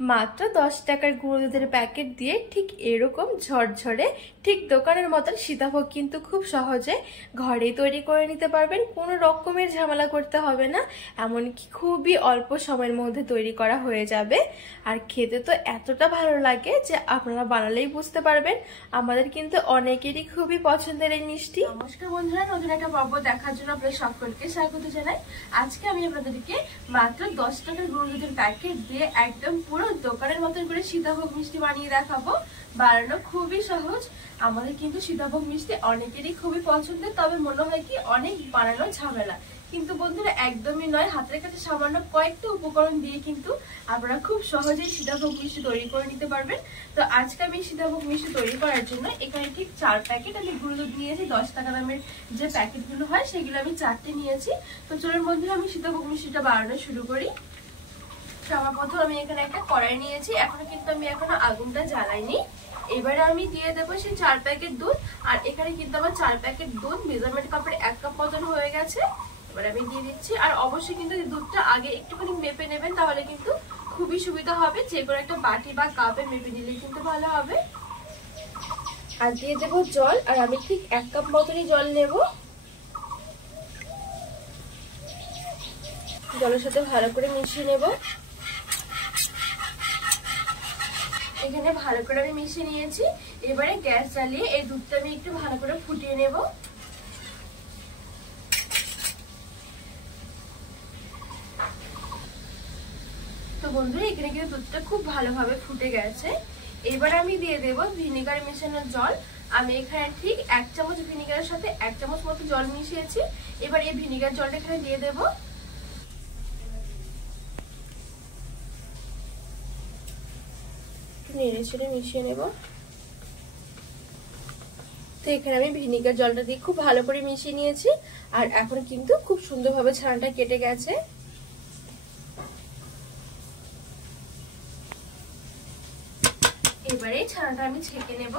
মাত্র 10 টাকার গুঁড়ো দুধের প্যাকেট দিয়ে ঠিক এরকম ঝরঝরে ঠিক দোকানের মতন সীতাভোগ কিন্তু খুব সহজে ঘরেই তৈরি করে নিতে পারবেন। কোনো রকমের ঝামেলা করতে হবে না, এমনকি খুবই অল্প সময়ের মধ্যে তৈরি করা হয়ে যাবে। আর খেতে তো এতটা ভালো লাগে যে আপনারা বানালেই বুঝতে পারবেন। আমাদের কিন্তু অনেকেরই খুবই পছন্দের এই মিষ্টি। নমস্কার বন্ধুরা, নতুন একটা পর্ব দেখার জন্য আপনাদের সকলকে স্বাগত জানাই। আজকে আমি আপনাদেরকে মাত্র 10 টাকার গুঁড়ো দুধের প্যাকেট দিয়ে একদম পুরো দোকানের মতন করে সীতাভোগ মিষ্টি বানিয়ে দেখাবো। বানানো খুবই সহজ। আমাদের কিন্তু সীতাভোগ মিষ্টি অনেকেরই খুবই পছন্দের, তবে মনে হয় কি অনেক বানানো ঝামেলা, কিন্তু বন্ধুরা একদমই নয়। হাতের কাছে সামান্য কয়েকটা উপকরণ দিয়ে কিন্তু আপনারা খুব সহজেই সীতাভোগ মিষ্টি তৈরি করে নিতে পারবেন। তো আজকে আমি সীতাভোগ মিষ্টি তৈরি করার জন্য এখানে ঠিক 4 প্যাকেট আমি গুঁড়ো দুধ নিয়েছি। 10 টাকা দামের যে প্যাকেটগুলো হয় সেগুলো আমি 4টে নিয়েছি। তো চলুন বন্ধুরা আমি সীতাভোগ মিষ্টিটা বানানো শুরু করি। সর্বপ্রথম আমি এখানে একটা কড়াই নিয়েছি, এখনো কিন্তু আমি আগুনটা জ্বালাইনি। এবারে আমি দিয়ে দেবো সেই 4 প্যাকেট দুধ। আর এখানে কিন্তু আমার 4 প্যাকেট দুধ মেজারমেন্ট কাপের 1 কাপ মতন হয়ে গেছে। এবার আমি দিয়ে দিচ্ছি। আর অবশ্যই কিন্তু দুধটা আগে একটুখানি মেপে নেবেন, তাহলে কিন্তু খুবই সুবিধা হবে। যে কোনো একটা বাটি বা কাপে মেপে নিলে কিন্তু ভালো হবে। আর দিয়ে দেবো জল, আর আমি ঠিক 1 কাপ মতনই জল নেব। জলের সাথে ভালো করে মিশিয়ে নেব। এখানে ভালো করে আমি মিশিয়ে নিয়েছি। এবারে গ্যাস জ্বালিয়ে এই দুধটা আমি একটু ভালো করে ফুটিয়ে নেব। তো বন্ধুরা এখানে কিন্তু দুধটা খুব ভালোভাবে ফুটে গেছে। এবার আমি দিয়ে দেব ভিনেগার মেশানো জল। আমি এখানে ঠিক 1 চামচ ভিনেগারের সাথে 1 চামচ মতো জল মিশিয়েছি। এবার এই ভিনেগার জলটা এখানে দিয়ে দেব। নেড়ে চেড়ে মিশিয়ে নেব। তো এখানে আমি ভিনেগার জলটা দিয়ে খুব ভালো করে মিশিয়ে নিয়েছি। আর এখন কিন্তু খুব সুন্দরভাবে ছানাটা কেটে গেছে। এবারে ছানাটা আমি ছেঁকে নেব।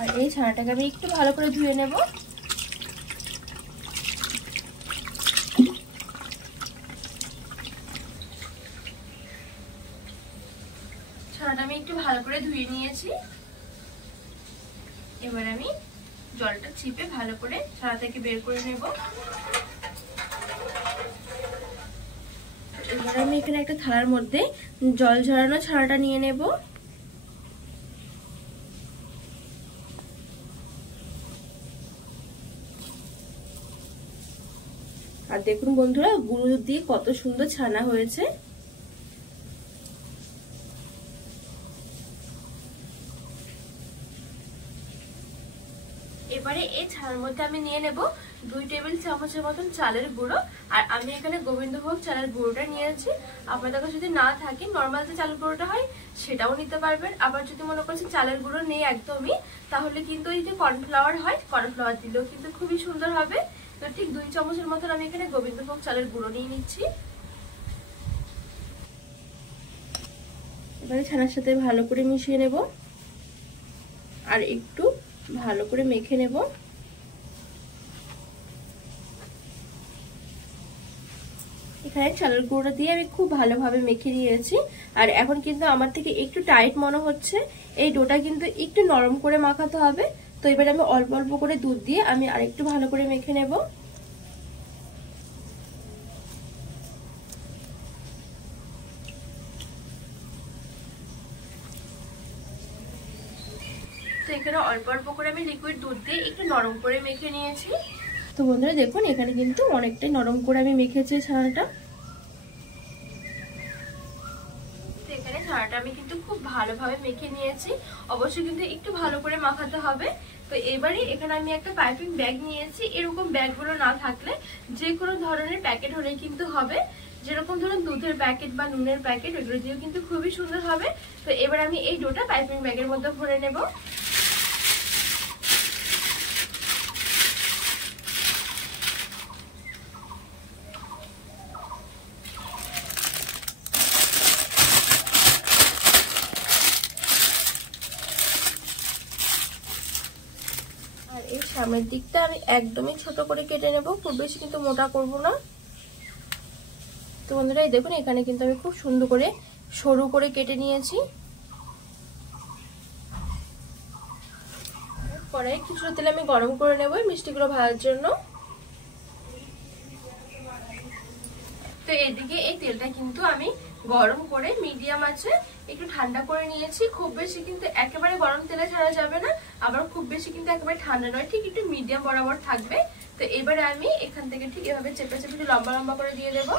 আর এই ছানাটাকে আমি একটু ভালো করে ধুয়ে নেব। ছানাটা আমি একটু ভালো করে ধুয়ে নিয়েছি। এবার আমি জলটা চিপে ভালো করে ছানা থেকে বের করে নেব। এবার আমি এখানে একটা থালার মধ্যে জল ঝরানো ছানাটা নিয়ে নেব। আর দেখুন বন্ধুরা গুঁড়ো দুধ দিয়ে কত সুন্দর ছানা হয়েছে। এবারে এই ছানার মধ্যে আমি নিয়ে নেব 2 টেবিল চামচের মতন চালের গুঁড়ো। আর আমি এখানে গোবিন্দভোগ চালের গুঁড়োটা নিয়েছি। আপনাদের কাছে যদি না থাকে নর্মাল যে চালের গুঁড়োটা হয় সেটাও নিতে পারবেন। আবার যদি মনে করছেন চালের গুঁড়ো নেই একদমই, তাহলে কিন্তু এই যে কর্নফ্লাওয়ার হয় কর্নফ্লাওয়ার দিলেও কিন্তু খুবই সুন্দর হবে। তো ঠিক 2 চামচের মতন আমি এখানে গোবিন্দভোগ চালের গুঁড়ো নিয়ে নিচ্ছি। এবারে ছানার সাথে ভালো করে মিশিয়ে নেব আর একটু ভালো করে মেখে নেব। এখানে চালের গুঁড়োটা দিয়ে আমি খুব ভালোভাবে মেখে নিয়েছি। আর এখন কিন্তু আমার থেকে একটু টাইট মনে হচ্ছে, এই ডোটা কিন্তু একটু নরম করে মাখাতে হবে। তো এবার আমি অল্প অল্প করে দুধ দিয়ে আমি আরেকটু ভালো করে মেখে নেব। তো এখানে অল্প অল্প করে আমি লিকুইড দুধ দিয়ে একটু নরম করে মেখে নিয়েছি। তো বন্ধুরা দেখুন এখানে কিন্তু অনেকটাই নরম করে আমি মেখেছি ছানাটা। তো এখানে ছানাটা আমি কিন্তু খুব ভালোভাবে মেখে নিয়েছি। অবশ্যই কিন্তু একটু ভালো করে মাখাতে হবে। তো এবারে এখানে আমি একটা পাইপিং ব্যাগ নিয়েছি। এরকম ব্যাগগুলো না থাকলে যে কোনো ধরনের প্যাকেট হলেই কিন্তু হবে। যেরকম ধরুন দুধের প্যাকেট বা নুনের প্যাকেট, এগুলো দিয়েও কিন্তু খুবই সুন্দর হবে। তো এবার আমি এই ডোটা পাইপিং ব্যাগের মধ্যে ভরে নেব। আর এই সামনের দিকটা আমি একদমই ছোট করে কেটে নেব, খুব বেশি কিন্তু মোটা করব না। তো বন্ধুরা এই দেখুন এখানে কিন্তু আমি খুব সুন্দর করে সরু করে কেটে নিয়েছি। কড়াই কিছুটা তেল আমি গরম করে নেব মিষ্টিগুলো ভাজার জন্য। তো এদিকে এই তেলটা কিন্তু আমি গরম করে মিডিয়াম আছে একটু ঠান্ডা করে নিয়েছি। খুব বেশি কিন্তু একেবারে গরম তেলে ছাড়া যাবে না, আবার খুব বেশি কিন্তু একেবারে ঠান্ডা নয়, ঠিক একটু মিডিয়াম বরাবর থাকবে। তো এবারে আমি এখান থেকে ঠিক এভাবে চেপে চেপে লম্বা লম্বা করে দিয়ে দেবো।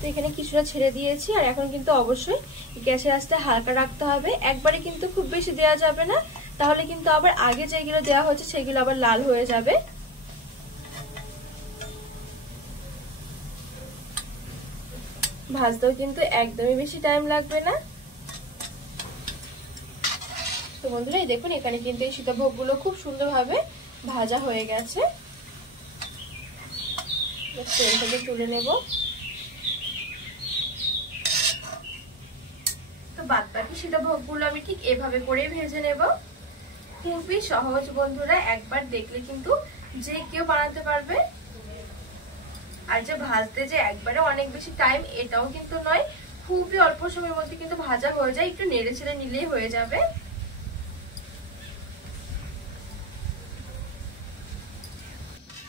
তো এখানে কিছুটা ছেড়ে দিয়েছি, আর এখন কিন্তু অবশ্যই গ্যাসের আঁচটা হালকা রাখতে হবে। একবারে কিন্তু খুব বেশি দেওয়া যাবে না, তাহলে কিন্তু আবার আগে যেগুলো দেওয়া হচ্ছে সেগুলো আবার লাল হয়ে যাবে। ভাজতেও কিন্তু একদমই বেশি টাইম লাগবে না। তো বন্ধুরা এই দেখুন এখানে কিন্তু এই সীতাভোগগুলো খুব সুন্দরভাবে ভাজা হয়ে গেছে। তেল থেকে তুলে নেব। তো বাদবাকি সীতাভোগগুলো আমি ঠিক এভাবে করে ভেজে নেব। খুবই সহজ বন্ধুরা, একবার দেখলে কিন্তু যে কেউ বানাতে পারবে। আর যে ভাজতে যে একবারে অনেক বেশি টাইম এটাও কিন্তু নয়, খুবই অল্প সময়ের মধ্যে কিন্তু ভাজা হয়ে যায়, একটু নেড়ে ছেড়ে নিলেই হয়ে যাবে।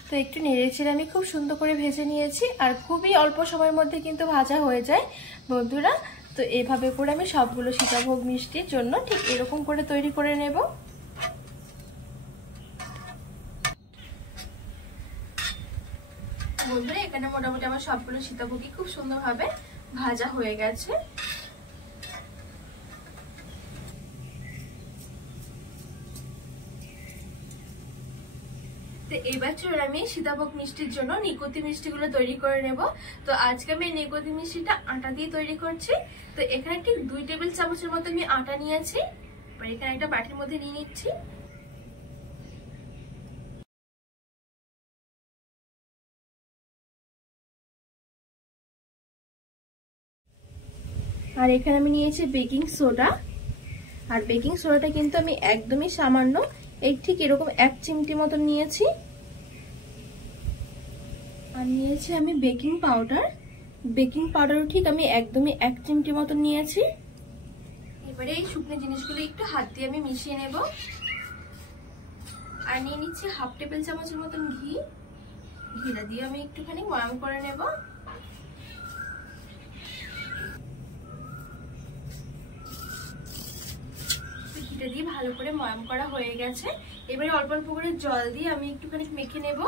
তো একটু নেড়ে ছেড়ে আমি খুব সুন্দর করে ভেজে নিয়েছি, আর খুবই অল্প সময়ের মধ্যে কিন্তু ভাজা হয়ে যায় বন্ধুরা। তো এভাবে করে আমি সবগুলো সীতাভোগ মিষ্টির জন্য ঠিক এরকম করে তৈরি করে নেব। বন্ধুরা এখানে মোটামুটি আমার সবগুলো সীতাভোগই খুব সুন্দরভাবে ভাজা হয়ে গেছে। তো এবার চলুন আমি সীতাভোগ মিষ্টির জন্য নিকুতি মিষ্টিগুলো তৈরি করে নেব। তো আজকে আমি নিকুতি মিষ্টিটা আটা দিয়ে তৈরি করছি। তো এখানে ঠিক 2 টেবিল চামচের মতো আমি আটা নিয়েছি। এবার এখানে একটা বাটির মধ্যে নিয়ে নিচ্ছি। আর এখানে আমি নিয়েছি বেকিং সোডা। আর বেকিং সোডাটা কিন্তু আমি একদমই সামান্য, এই ঠিক এরকম 1 চিমটি মতো নিয়েছি। আর নিয়েছি আমি বেকিং পাউডার। বেকিং পাউডারও ঠিক আমি একদমই 1 চিমটি মতো নিয়েছি। এবারে এই শুকনো জিনিসগুলো একটু হাত দিয়ে আমি মিশিয়ে নেব। আর নিয়ে নিচ্ছি 1/2 টেবিল চামচের মতন ঘি। ঘিটা দিয়ে আমি একটুখানি ময়াম করে নেব। ঘিটা দিয়ে ভালো করে ময়াম করা হয়ে গেছে। এবারে অল্প অল্প করে জল দিয়ে আমি একটুখানি মেখে নেব।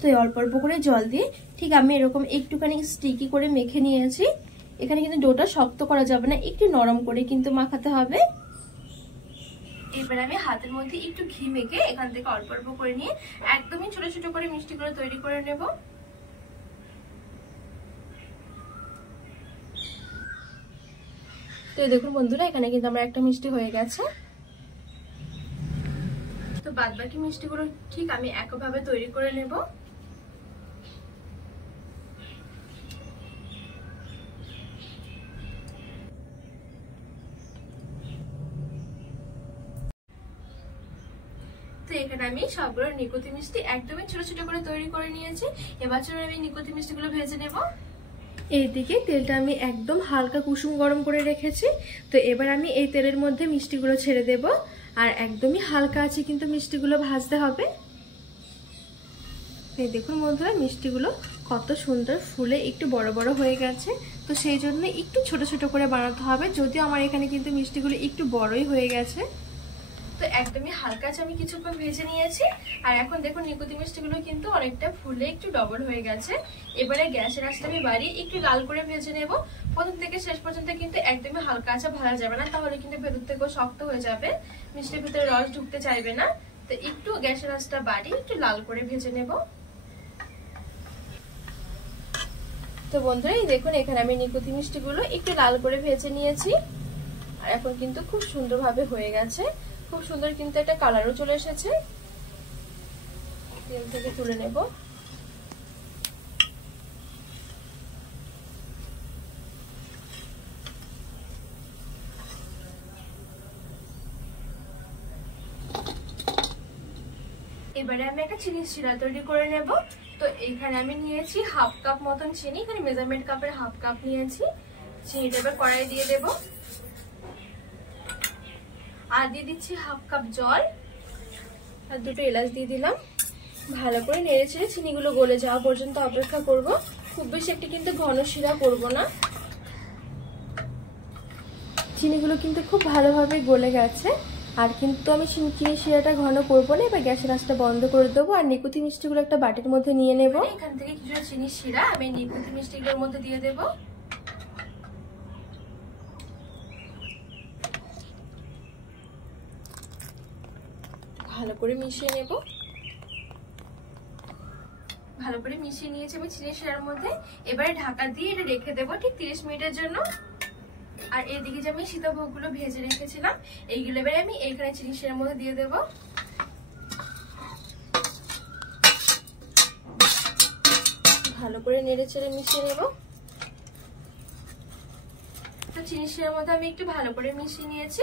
তো অল্প অল্প করে জল দিয়ে ঠিক আমি এরকম একটুখানি স্টিকি করে মেখে নিয়েছি। এখানে কিন্তু ডোটা শক্ত করা যাবে না, একটু নরম করে কিন্তু মাখাতে হবে। এবার আমি হাতের মধ্যে একটু ঘি মেখে এখান থেকে অল্প অল্প করে নিয়ে একদমই ছোট ছোট করে মিষ্টিগুলো তৈরি করে নেব। তো দেখুন বন্ধুরা এখানে কিন্তু আমার একটা মিষ্টি হয়ে গেছে। তো বাদবাকি মিষ্টিগুলো ঠিক আমি একইভাবে তৈরি করে নেব। তো এখানে আমি সবগুলো নিকুতি মিষ্টি একদমই ছোট ছোট করে তৈরি করে নিয়েছি। এবার চলুন আমি নিকুতি মিষ্টিগুলো ভেজে নেব। এইদিকে তেলটা আমি একদম হালকা কুসুম গরম করে রেখেছি। তো এবার আমি এই তেলের মধ্যে মিষ্টিগুলো ছেড়ে দেব। আর একদমই হালকা আছে কিন্তু মিষ্টিগুলো ভাজতে হবে। এই দেখুন বন্ধুরা মিষ্টিগুলো কত সুন্দর ফুলে একটু বড় বড় হয়ে গেছে। তো সেই জন্য একটু ছোট ছোট করে বানাতে হবে, যদিও আমার এখানে কিন্তু মিষ্টিগুলো একটু বড়ই হয়ে গেছে। তো একদমই হালকা আছে আমি কিছুক্ষণ ভেজে নিয়েছি। আর এখন দেখুন নিকুতি মিষ্টিগুলো কিন্তু অনেকটা ফুলে একটু ডবল হয়ে গেছে। এবারে গ্যাসের আঁচটা আমি বাড়িয়ে একটু লাল করে ভেজে নেব। প্রথম থেকে শেষ পর্যন্ত কিন্তু একদমই হালকা আছে ভাজা যাবে না, তাহলে কিন্তু ভেতর থেকেও শক্ত হয়ে যাবে, মিষ্টির ভিতরে রস ঢুকতে চাইবে না। তো একটু গ্যাসের আঁচটা বাড়িয়ে একটু লাল করে ভেজে নেব। তো বন্ধুরা এই দেখুন এখানে আমি নিকুতি মিষ্টিগুলো একটু লাল করে ভেজে নিয়েছি। আর এখন কিন্তু খুব সুন্দরভাবে হয়ে গেছে। খুব সুন্দর কিন্তু একটা কালারও চলে এসেছে। তেল থেকে তুলে নেব। এবারে আমি একটা চিনি শিরা তৈরি করে নেব। তো এখানে আমি নিয়েছি হাফ কাপ মতন চিনি, এখানে মেজারমেন্ট কাপের হাফ কাপ নিয়েছি। চিনিটা এবার কড়াই দিয়ে দেব, আর দিয়ে দিচ্ছি হাফ কাপ জল, আর দুটো এলাচ দিয়ে দিলাম। ভালো করে নেড়ে ছেড়ে চিনিগুলো গলে যাওয়া পর্যন্ত অপেক্ষা করব। খুব বেশি একটি কিন্তু ঘন শিরা করব না। চিনিগুলো কিন্তু খুব ভালোভাবে গলে গেছে, আর কিন্তু আমি চিনি শিরাটা ঘন করবো না। এবার গ্যাসের আঁচটা বন্ধ করে দেবো, আর নিকুতি মিষ্টিগুলো একটা বাটির মধ্যে নিয়ে নেব। এখান থেকে কিছুটা চিনি শিরা আমি নিকুতি মিষ্টিগুলোর মধ্যে দিয়ে দেব। ভালো করে মিশিয়ে নেব। ভালো করে মিশিয়ে নিয়েছি আমি চিনি শিরার মধ্যে। এবারে ঢাকা দিয়ে এটা রেখে দেবো ঠিক 30 মিনিটের জন্য। আর এইদিকে যে আমি সীতাভোগগুলো ভেজে রেখেছিলাম, এইগুলো এবারে আমি এইখানে চিনি শিরার মধ্যে দিয়ে দেব। ভালো করে নেড়ে চেড়ে মিশিয়ে নেব। তো চিনি শিরার মধ্যে আমি একটু ভালো করে মিশিয়ে নিয়েছি।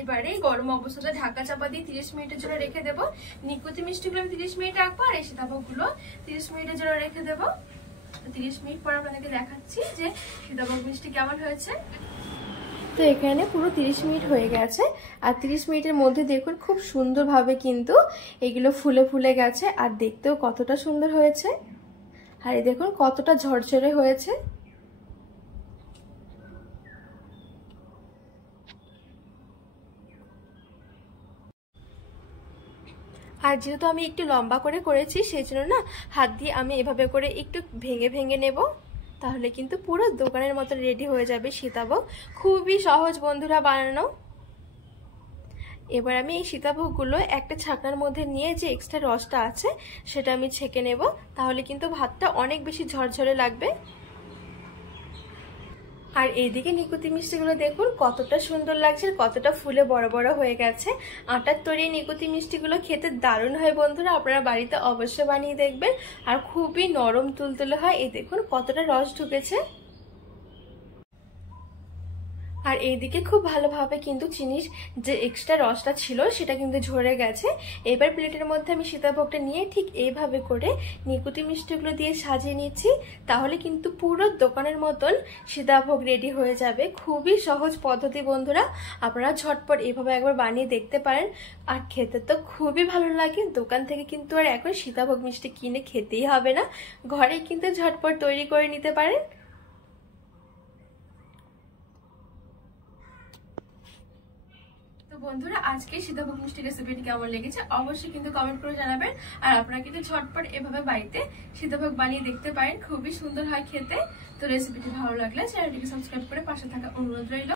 এবারে গরম অবস্থাতে ঢাকা চাপা দিয়ে 30 মিনিটের জন্য রেখে দেবো। নিকুতি মিষ্টিগুলো আমি 30 মিনিট রাখবো, আর এই সীতাভোগগুলো 30 মিনিটের জন্য রেখে দেবো। 30 মিনিট পর আপনাদেরকে দেখাচ্ছি যে সীতাভোগ মিষ্টি কেমন হয়েছে। তো এখানে পুরো 30 মিনিট হয়ে গেছে, আর 30 মিনিটের মধ্যে দেখুন খুব সুন্দরভাবে কিন্তু এগুলো ফুলে ফুলে গেছে, আর দেখতেও কতটা সুন্দর হয়েছে। আর এই দেখুন কতটা ঝরঝরে হয়েছে। আর যেহেতু আমি একটু লম্বা করে করেছি, সেই জন্য না হাত দিয়ে আমি এভাবে করে একটু ভেঙে ভেঙে নেব, তাহলে কিন্তু পুরো দোকানের মতো রেডি হয়ে যাবে সীতাভোগ। খুবই সহজ বন্ধুরা বানানো। এবার আমি এই সীতাভোগগুলো একটা ছাকনার মধ্যে নিয়ে যে এক্সট্রা রসটা আছে সেটা আমি ছেঁকে নেব, তাহলে কিন্তু ভাতটা অনেক বেশি ঝরঝরে লাগবে। আর এইদিকে নিকুতি মিষ্টিগুলো দেখুন কতটা সুন্দর লাগছে, কতটা ফুলে বড় বড় হয়ে গেছে। আটার তৈরি নিকুতি মিষ্টিগুলো খেতে দারুণ হয় বন্ধুরা, আপনারা বাড়িতে অবশ্যই বানিয়ে দেখবেন। আর খুবই নরম তুলতুলে হয়। এই দেখুন কতটা রস ঢুকেছে। আর এইদিকে খুব ভালোভাবে কিন্তু চিনির যে এক্সট্রা রসটা ছিল সেটা কিন্তু ঝরে গেছে। এবার প্লেটের মধ্যে আমি সীতাভোগটা নিয়ে ঠিক এইভাবে করে নিকুতি মিষ্টিগুলো দিয়ে সাজিয়ে নিচ্ছি, তাহলে কিন্তু পুরো দোকানের মতন সীতাভোগ রেডি হয়ে যাবে। খুবই সহজ পদ্ধতি বন্ধুরা, আপনারা ঝটপট এইভাবে একবার বানিয়ে দেখতে পারেন। আর খেতে তো খুবই ভালো লাগে। দোকান থেকে কিন্তু আর এখন সীতাভোগ মিষ্টি কিনে খেতেই হবে না, ঘরেই কিন্তু ঝটপট তৈরি করে নিতে পারেন। বন্ধুরা আজকে সীতাভোগ মিষ্টি রেসিপিটি কেমন লেগেছে অবশ্যই কিন্তু কমেন্ট করে জানাবেন। আর আপনারা কিন্তু ঝটপট এভাবে বাড়িতে সীতাভোগ বানিয়ে দেখতে পারেন, খুবই সুন্দর হয় খেতে। তো রেসিপিটি ভালো লাগলে চ্যানেলটিকে সাবস্ক্রাইব করে পাশে থাকা অনুরোধ রইল।